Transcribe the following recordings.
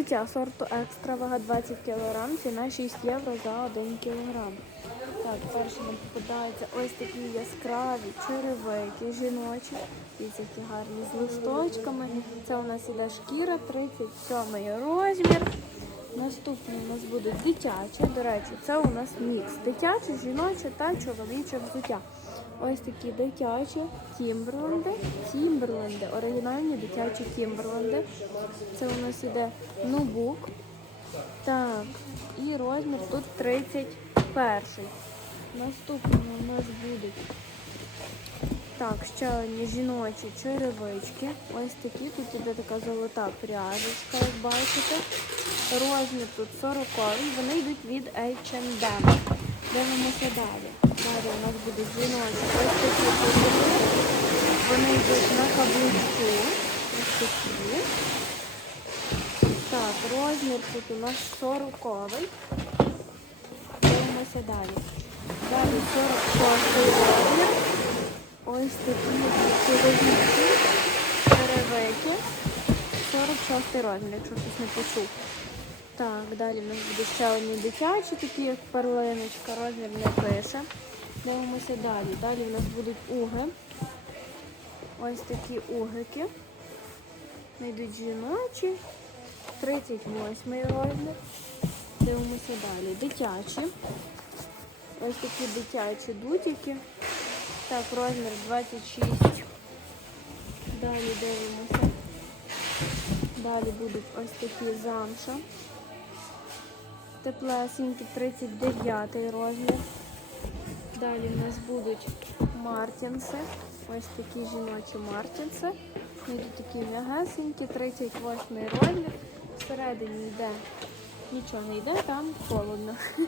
Взуття сорту екстра, вага 20 кг, ціна 6 євро за 1 кг. Так, перші нам попадаються ось такі яскраві черевики жіночі. Дивіться, які гарні з листочками. Це у нас іде шкіра, 37 розмір. Наступні у нас будуть дитячі. До речі, це у нас мікс. Дитяче, жіноче та чоловіче взуття. Ось такі дитячі тімберленди. Тімберленди, оригінальні дитячі тімберленди. Це у нас іде нубук. Так, і розмір тут 31. Наступні у нас будуть так, ще одні жіночі черевички. Ось такі. Тут іде така золота пряжечка, як бачите. Розмір тут 40 Вони йдуть від H&M. Дивимося далі. Далі у нас будуть жіночі. Ось такі черевики. Вони йдуть на каблучку. Ось такі. Так, розмір тут у нас 40 Дивимося далі. Далі 46 розмір. Ось такі чоловічі черевики. 46 розмір, якщо хтось не почув. Так, далі в нас буде ще одні дитячі, такі як перлиночка, розмір не пише. Дивимося далі. Далі в нас будуть уги. Ось такі угики. Найдуть жіночі. 38 розмір. Дивимося далі. Дитячі. Ось такі дитячі дутики. Так, розмір 26. Далі дивимося. Далі будуть ось такі замша. Теплесенькі 39 розмір. Далі в нас будуть мартінси. Ось такі жіночі мартінси. Йдуть такі м'ягесенькі, 38 розмір. Всередині йде нічого не йде, там холодно.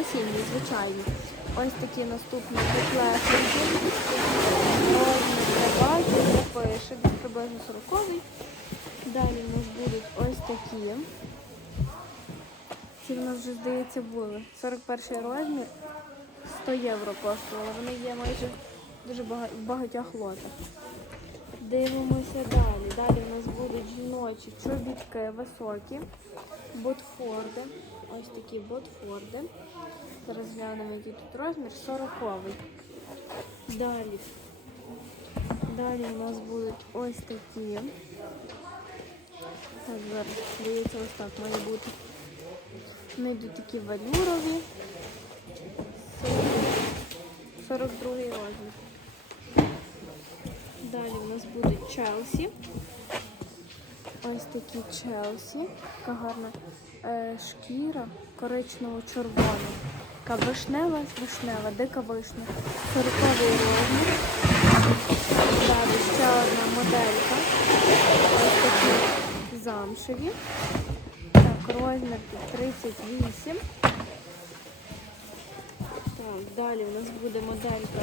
Осінні, звичайні. Ось такі наступні не пише, приблизно 40 Далі у нас будуть ось такі. Ці в нас вже, здається, були. 41 розмір, 100 євро коштували. Вони є майже дуже бага- в багатьох лотах. Дивимося далі. Далі у нас будуть жіночі чобітки високі, ботфорди. Ось такі ботфорди. Зараз глянемо, який тут розмір 40 Далі. Далі у нас будуть ось такі. Так, зараз, здається, ось так має бути. Вони йдуть такі валюрові. 42 розмір. Далі у нас будуть Челсі. Ось такі Челсі. Така гарна е, шкіра коричнево-червона. Така вишнева, вишнева, дика вишня. 40 розмір. Далі ще одна моделька. Ось такі замшеві. Розмір 38. Так, далі у нас буде моделька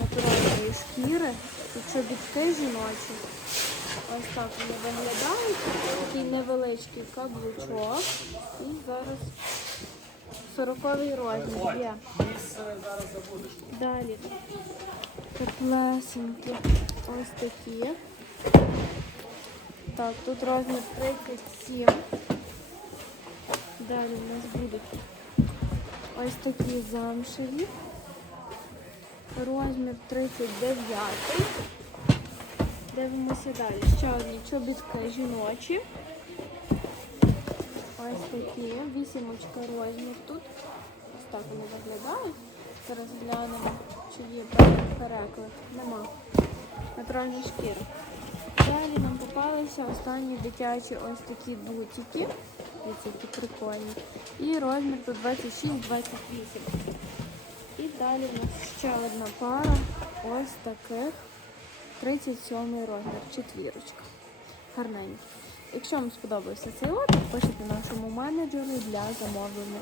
натуральної шкіри. Тут чобітки жіночі. Ось так вони виглядають. Такий невеличкий каблучок. І зараз 40 розмір є. Далі теплесенькі. Ось такі. Так, тут розмір 37. Далі у нас будуть ось такі замшеві. Розмір 39. Дивимося далі. Ще одні чобітки жіночі. Ось такі. Вісімочка розмір тут. Ось так вони виглядають. Зараз глянемо, чи є переклад. Нема. Натуральна шкіра. Далі нам попалися останні дитячі ось такі дутики. Дивіться, які прикольні. І розмір тут 26-28. І далі в нас ще одна пара ось таких 37 розмір, четвірочка. Гарненький. Якщо вам сподобався цей лот, пишіть нашому менеджеру для замовлення.